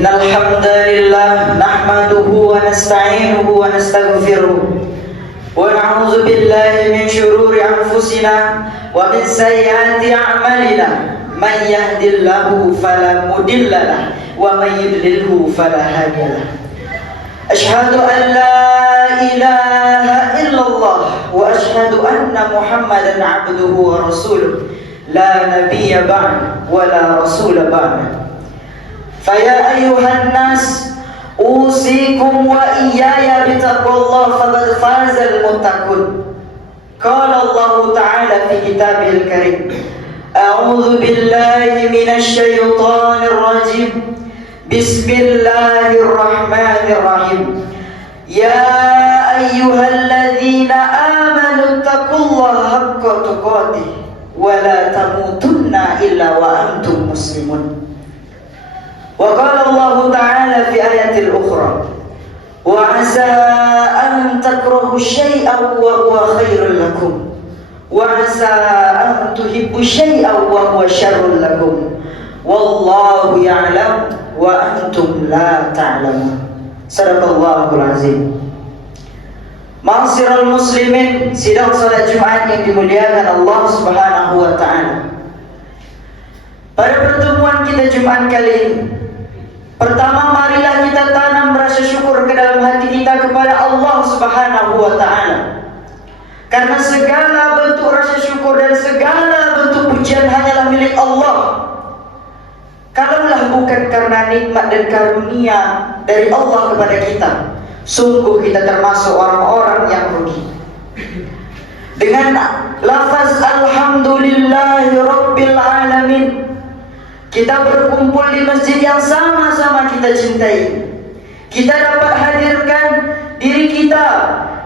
إن الحمد لله نحمده ونستعينه ونستغفره ونعوذ بالله من شرور أنفسنا ومن سيئات أعمالنا من يهد الله فلا مضل له ومن يضلله فلا هادي له أشهد أن لا إله إلا الله وأشهد أن محمدا عبده ورسوله لا نبي بعد ولا رسول بعد فيا أيها الناس أوصيكم وإياي بتقوى الله فقد فاز المتقون قال الله تعالى في كتابه الكريم أعوذ بالله من الشيطان الرجيم بسم الله الرحمن الرحيم يا أيها الذين آمنوا اتقوا الله حق تقاته ولا تموتن إلا وأنتم مسلمون وقال الله تعالى في آية أخرى وعسى أن تكرهوا شيئا وهو خير لكم وعسى أن تحبوا شيئا وهو شر لكم والله يعلم وأنتم لا تعلمون صدق الله العظيم. Ma'asyiral muslimin, sidang salat Jumat yang dimuliakan Allah Subhanahu wa taala. Pada pertemuan kita Jumat kali ini, pertama marilah kita tanam rasa syukur ke dalam hati kita kepada Allah Subhanahu wa taala. Karena segala bentuk rasa syukur dan segala bentuk pujian hanyalah milik Allah. Kalaulah bukan karena nikmat dan karunia dari Allah kepada kita, sungguh kita termasuk orang-orang yang rugi. Dengan lafaz alhamdulillahi rabbil alamin, kita berkumpul di masjid yang sama-sama kita cintai. Kita dapat hadirkan diri kita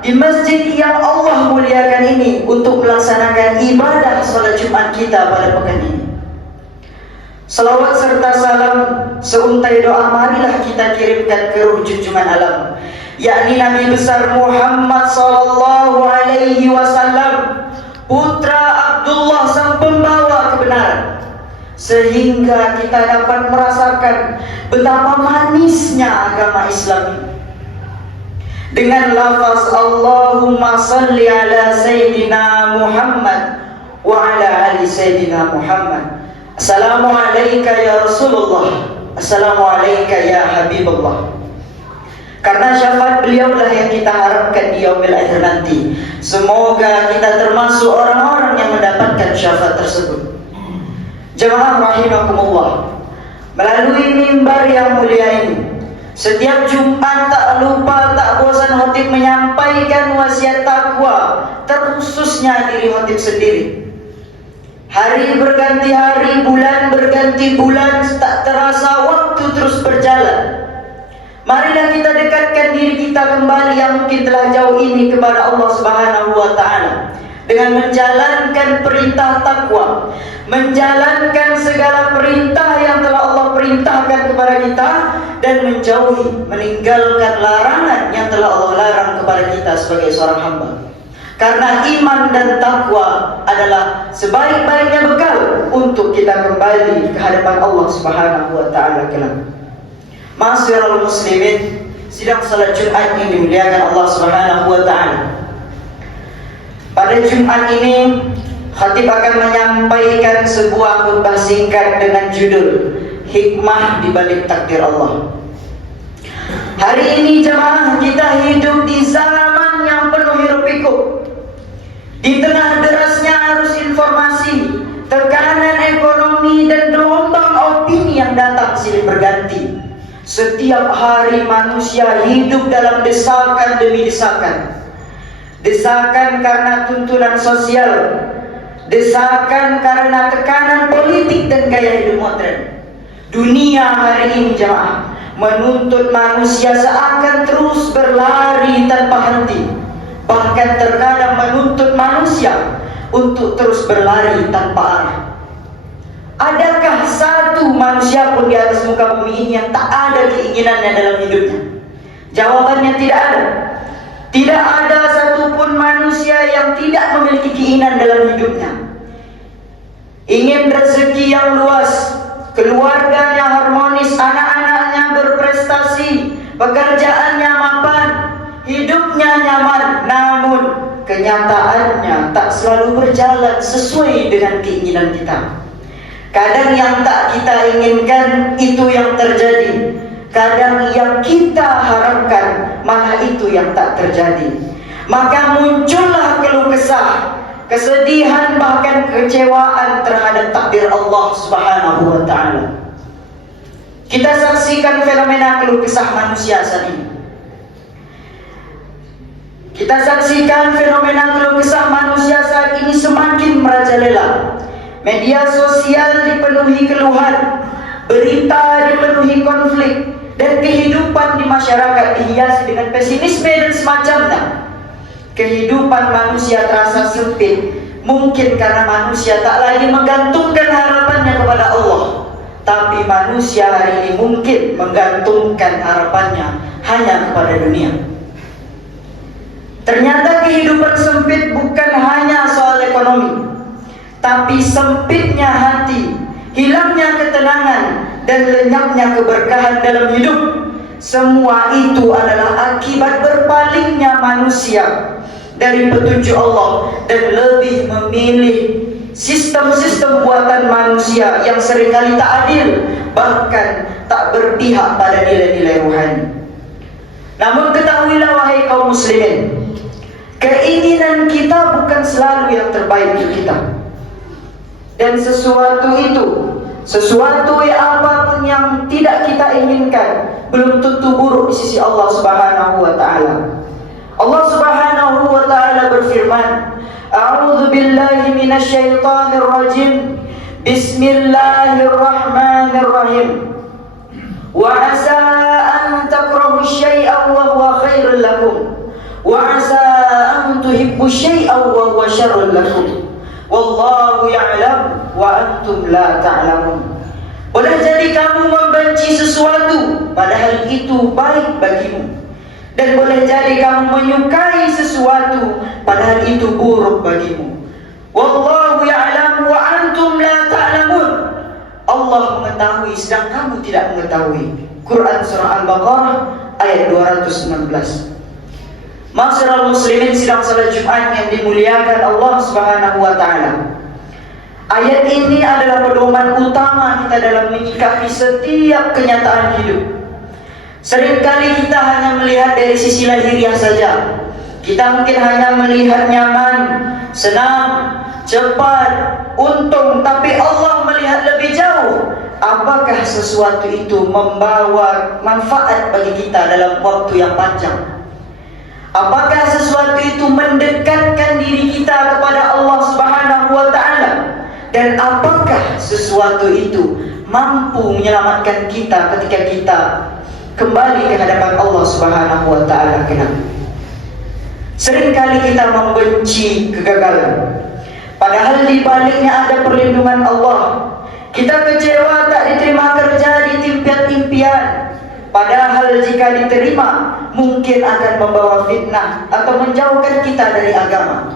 di masjid yang Allah muliakan ini untuk melaksanakan ibadah salat Jumat kita pada pekan ini. Salawat serta salam seuntai doa marilah kita kirimkan ke ruh junjungan alam, yakni Nabi besar Muhammad sallallahu alaihi wasallam, putra Abdullah sang pembawa kebenaran, sehingga kita dapat merasakan betapa manisnya agama Islam. Dengan lafaz Allahumma salli ala Sayyidina Muhammad wa ala ali Sayyidina Muhammad. Assalamualaikum ya Rasulullah, Assalamualaikum ya Habibullah. Karena syafaat beliaulah yang kita harapkan di yaumil akhir nanti. Semoga kita termasuk orang-orang yang mendapatkan syafaat tersebut. Jemaah rahimakumullah, melalui mimbar yang mulia ini, setiap Jumat tak lupa tak bosan khotib menyampaikan wasiat takwa, terkhususnya diri khotib sendiri. Hari berganti hari, bulan berganti bulan, tak terasa waktu terus berjalan. Marilah kita dekatkan diri kita kembali yang mungkin telah jauh ini kepada Allah Subhanahu wa taala dengan menjalankan perintah takwa, menjalankan segala perintah yang telah Allah perintahkan kepada kita, dan menjauhi, meninggalkan larangan yang telah Allah larang kepada kita sebagai seorang hamba. Karena iman dan takwa adalah sebaik-baiknya bekal untuk kita kembali ke hadapan Allah Subhanahu wa taala kelak. Ma'asyiral muslimin, sidang salat Jumat yang dimuliakan Allah Subhanahu wa taala. Pada Jumat ini, khatib akan menyampaikan sebuah khutbah singkat dengan judul Hikmah di balik takdir Allah. Hari ini jemaah, kita hidup di zaman yang penuh hiruk-pikuk. Di tengah derasnya arus informasi, tekanan ekonomi dan gelombang opini yang datang silih berganti. Setiap hari manusia hidup dalam desakan demi desakan. Desakan karena tuntunan sosial, desakan karena tekanan politik dan gaya hidup modern. Dunia hari ini jemaah menuntut manusia seakan terus berlari tanpa henti, bahkan terkadang menuntut manusia untuk terus berlari tanpa arah. Adakah satu manusia pun di atas muka bumi ini yang tak ada keinginannya dalam hidupnya? Jawabannya tidak ada. Tidak ada satupun manusia yang tidak memiliki keinginan dalam hidupnya. Ingin rezeki yang luas, keluarganya harmonis, anak-anaknya nyaman, namun kenyataannya tak selalu berjalan sesuai dengan keinginan kita. Kadang yang tak kita inginkan itu yang terjadi, kadang yang kita harapkan malah itu yang tak terjadi. Maka muncullah keluh kesah, kesedihan, bahkan kekecewaan terhadap takdir Allah Subhanahu wa ta'ala. Kita saksikan fenomena keluh kesah manusia saat ini. Kita saksikan fenomena keluh kesah manusia saat ini semakin merajalela. Media sosial dipenuhi keluhan, berita dipenuhi konflik, dan kehidupan di masyarakat dihiasi dengan pesimisme dan semacamnya. Kehidupan manusia terasa sempit, mungkin karena manusia tak lagi menggantungkan harapannya kepada Allah. Tapi manusia hari ini mungkin menggantungkan harapannya hanya kepada dunia. Ternyata kehidupan sempit bukan hanya soal ekonomi, tapi sempitnya hati, hilangnya ketenangan, dan lenyapnya keberkahan dalam hidup. Semua itu adalah akibat berpalingnya manusia dari petunjuk Allah dan lebih memilih sistem-sistem buatan manusia yang seringkali tak adil, bahkan tak berpihak pada nilai-nilai rohani. Namun ketahuilah wahai kaum muslimin, keinginan kita bukan selalu yang terbaik untuk kita. Dan sesuatu yang apapun yang tidak kita inginkan belum tentu buruk di sisi Allah Subhanahu wa ta'ala. Allah Subhanahu wa ta'ala berfirman, A'udzu billahi minasyaitonir rajim. Bismillahirrahmanirrahim. Wa 'asa an takrahu syai'an wa huwa khairul lakum. Wa 'asa an tuhibbu syai'an wa huwa syarrul lakum. Wallahu ya'lam wa antum la ta'lamun. Boleh jadi kamu membenci sesuatu padahal itu baik bagimu, dan boleh jadi kamu menyukai sesuatu padahal itu buruk bagimu. Wallahu ya'lam wa antum la ta'lamun. Allah mengetahui sedang kamu tidak mengetahui. Quran surah Al-Baqarah ayat 216. Ma'asyiral muslimin sidang salat Jumat yang dimuliakan Allah Subhanahu wa ta'ala. Ayat ini adalah pedoman utama kita dalam menyikapi setiap kenyataan hidup. Seringkali kita hanya melihat dari sisi lahiriah saja. Kita mungkin hanya melihat nyaman, senang, cepat, untung, tapi Allah melihat lebih jauh. Apakah sesuatu itu membawa manfaat bagi kita dalam waktu yang panjang? Apakah sesuatu itu mendekatkan diri kita kepada Allah Subhanahu wa ta'ala? Dan apakah sesuatu itu mampu menyelamatkan kita ketika kita kembali ke hadapan Allah Subhanahu wa ta'ala kelak? Seringkali kita membenci kegagalan, padahal di baliknya ada perlindungan Allah. Kita kecewa tak diterima kerja di impian-impian, padahal jika diterima mungkin akan membawa fitnah atau menjauhkan kita dari agama.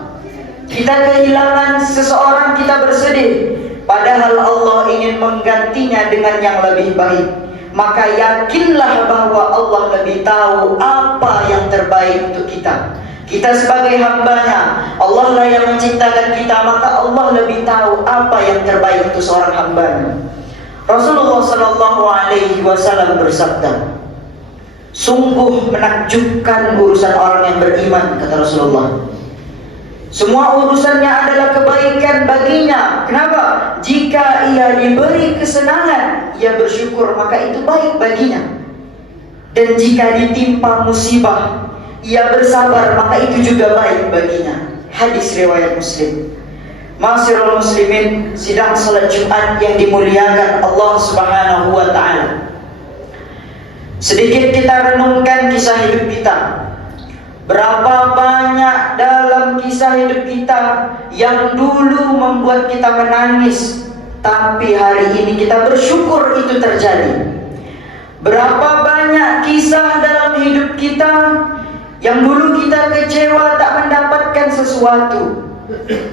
Kita kehilangan seseorang, kita bersedih, padahal Allah ingin menggantinya dengan yang lebih baik. Maka yakinlah bahwa Allah lebih tahu apa yang terbaik untuk kita. Kita sebagai hambanya, Allah lah yang menciptakan kita, maka Allah lebih tahu apa yang terbaik untuk seorang hambanya. Rasulullah sallallahu alaihi wasallam bersabda, sungguh menakjubkan urusan orang yang beriman, kata Rasulullah. Semua urusannya adalah kebaikan baginya. Kenapa? Jika ia diberi kesenangan, ia bersyukur, maka itu baik baginya. Dan jika ditimpa musibah, ia bersabar, maka itu juga baik baginya. Hadis riwayat Muslim. Ma'asyiral muslimin, sidang salat Jumat yang dimuliakan Allah Subhanahu wa ta'ala. Sedikit kita renungkan kisah hidup kita. Berapa banyak dalam kisah hidup kita yang dulu membuat kita menangis, tapi hari ini kita bersyukur itu terjadi. Berapa banyak kisah dalam hidup kita yang dulu kita kecewa tak mendapatkan sesuatu,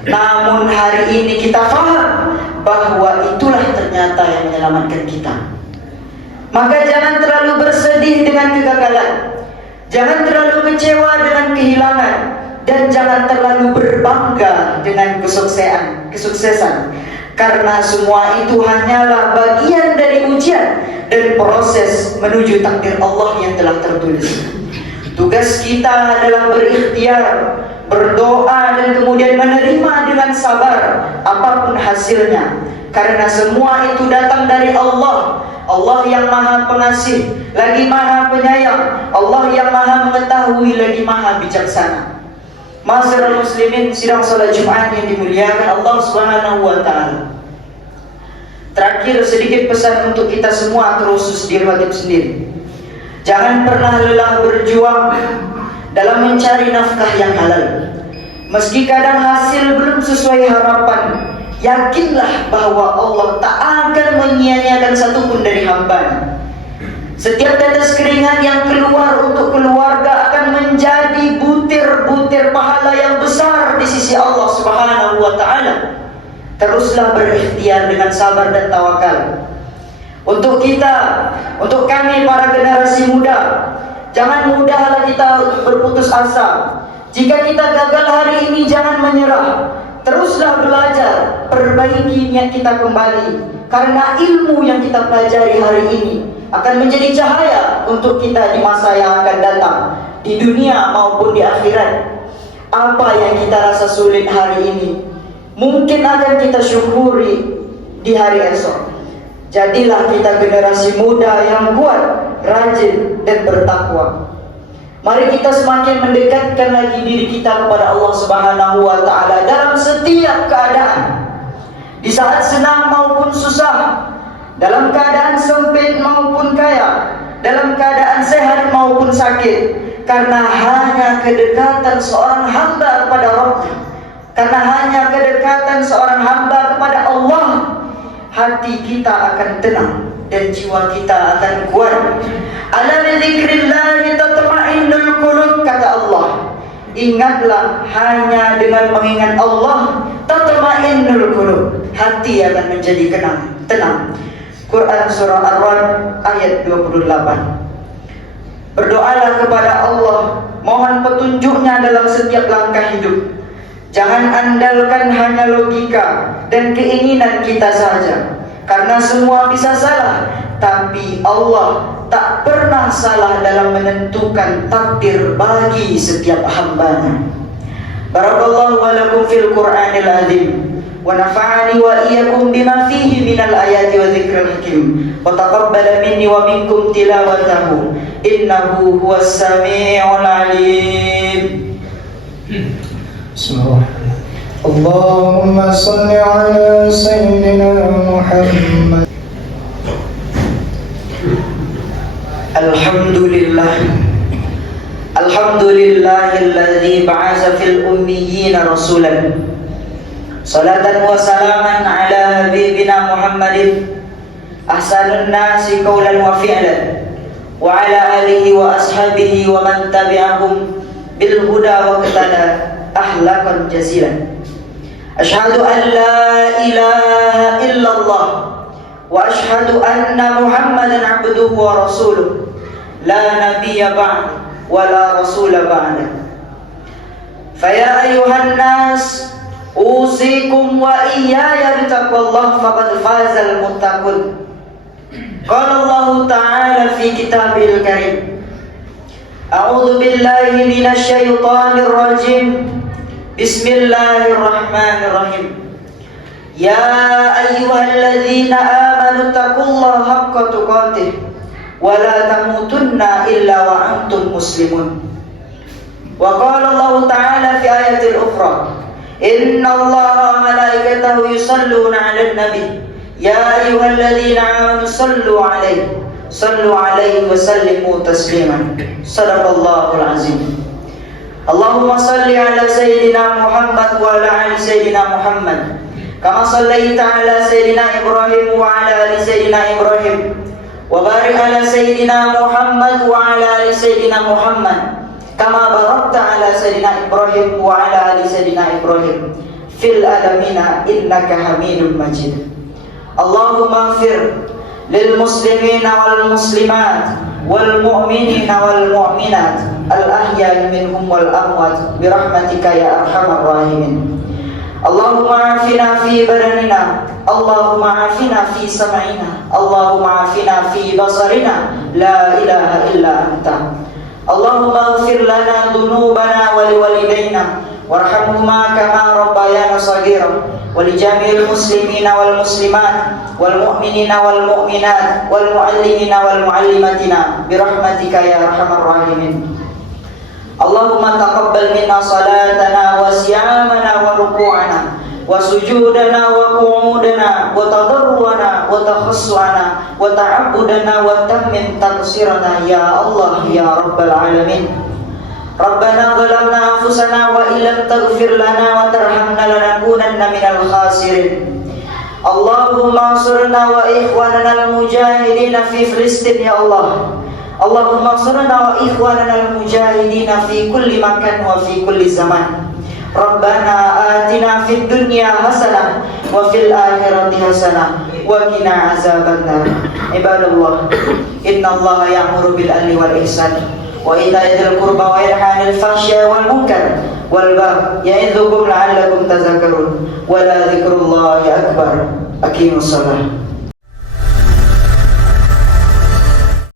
namun hari ini kita faham bahwa itulah ternyata yang menyelamatkan kita. Maka jangan terlalu bersedih dengan kegagalan. Jangan terlalu kecewa dengan kehilangan, dan jangan terlalu berbangga dengan kesuksesan. Karena semua itu hanyalah bagian dari ujian dan proses menuju takdir Allah yang telah tertulis. Tugas kita adalah berikhtiar, berdoa, dan kemudian menerima dengan sabar apapun hasilnya. Karena semua itu datang dari Allah. Allah yang maha pengasih, lagi maha penyayang. Allah yang maha mengetahui, lagi maha bijaksana. Ma'asyiral muslimin, sidang salat Jumat yang dimuliakan Allah Subhanahu wa taala. Terakhir, sedikit pesan untuk kita semua, terkhusus diri wajib sendiri. Jangan pernah lelah berjuang dalam mencari nafkah yang halal. Meski kadang hasil belum sesuai harapan, yakinlah bahwa Allah tak akan menyia-nyiakan satupun dari hamba. Setiap tetes keringat yang keluar untuk keluarga akan menjadi butir-butir pahala yang besar di sisi Allah Subhanahu wa taala. Teruslah berikhtiar dengan sabar dan tawakal. Untuk kita, untuk kami para generasi muda, jangan mudahlah kita berputus asa. Jika kita gagal hari ini, jangan menyerah. Teruslah belajar, perbaiki niat kita kembali. Karena ilmu yang kita pelajari hari ini akan menjadi cahaya untuk kita di masa yang akan datang, di dunia maupun di akhirat. Apa yang kita rasa sulit hari ini mungkin akan kita syukuri di hari esok. Jadilah kita generasi muda yang kuat, rajin, dan bertakwa. Mari kita semakin mendekatkan lagi diri kita kepada Allah Subhanahu wa taala dalam setiap keadaan. Di saat senang maupun susah, dalam keadaan sempit maupun kaya, dalam keadaan sehat maupun sakit. Karena hanya kedekatan seorang hamba kepada Rabb, karena hanya kedekatan seorang hamba kepada Allah, hati kita akan tenang dan jiwa kita akan kuat. Ala bidzikrillah tatma'innul qulub, kata Allah. Ingatlah, hanya dengan mengingat Allah tatma'innul qulub, hati akan menjadi tenang. Quran surah Ar-Ra'd ayat 28. Berdoalah kepada Allah, mohon petunjuknya dalam setiap langkah hidup. Jangan andalkan hanya logika dan keinginan kita saja, karena semua bisa salah. Tapi Allah tak pernah salah dalam menentukan takdir bagi setiap hambanya. Barakallahu wa lakum fil Qur'anil azim, wa nafa'ani wa iyyakum bima fihi minal ayati wa dzikril hakim, wa taqabbala minni wa minkum tilawatahu, innahu huwas sami'ul alim. Bismillahirrahmanirrahim. Allahumma salli ala sayyidina Muhammad. Alhamdulillahilladzi ba'atsa fil ummiyina rasulan. Salatan wa salaman ala habibina Muhammadin ahsanun nasi qawlan wa fi'lan, wa ala alihi wa ashabihi wa man tabi'ahum bil huda wa qtada ahlaqan jazilan. Asyhadu an la ilaha illallah wa asyhadu anna Muhammadan abduhu wa rasuluh, la nabiyya ba'd wa la rasula ba'da. Faya ayuhan nas, usikum wa iyaya bitaqwallah, faqad fazal muttaqun. Qala Allah ta'ala fi kitabil karim, a'udzu billahi minasy syaithanir rajim. Bismillahirrahmanirrahim. Ya ayyuhalladzina amanu taqullaha haqqa tuqatih wa la tamutunna illa wa antum muslimun. Wa qala Allah ta'ala fi ayatil ukhra, inna Allaha wa malaikatahu yusalluna 'alan nabi ya ayyuhalladzina amanu sallu 'alaihi wa sallimu tasliman. Shadaqallahul azim. Allahumma salli ala sayyidina Muhammad wa ala ali sayyidina Muhammad, kama sallaita ala sayyidina Ibrahim wa ala ali sayyidina Ibrahim, wa barik ala sayyidina Muhammad wa ala ali sayyidina Muhammad, kama barakta ala sayyidina Ibrahim wa ala ali sayyidina Ibrahim fil alamina innaka Hamidum Majid. Allahumma ighfir lil muslimina wal muslimat والمؤمنين والمؤمنات الأحياء منهم والأموات برحمتك يا أرحم الراحمين. اللهم عافنا في بدننا، اللهم عافنا في سمعنا، اللهم عافنا في بصرنا، لا إله إلا أنت. اللهم اغفر لنا ذنوبنا ولوالدينا وارحمهما كما ربيانا صغيرا، ولجميع المسلمين والمسلمات والمؤمنين والمؤمنات والمعلمين والمعلماتنا برحمتك يا أرحم الراحمين. اللهم تقبل منا صلاتنا وصيامنا وركوعنا وسجودنا وقعودنا وتضرعنا وتخشعنا وتعبدنا وتمم تقصيرنا يا الله يا رب العالمين. ربنا ظلمنا أنفسنا وإن لم تغفر لنا وترحمنا لنكونن من الخاسرين. اللهم انصرنا وإخواننا المجاهدين في فلسطين يا الله. اللهم انصرنا وإخواننا المجاهدين في كل مكان وفي كل زمان. ربنا آتنا في الدنيا حسنة وفي الآخرة حسنة وقنا عذاب النار. عباد الله، إن الله يأمر بالعدل والإحسان وإيتاء ذي القربى وينهى عن الفحشاء والمنكر والبغي يعظكم لعلكم تذكرون. ولذكر الله أكبر. أقيموا الصلاة.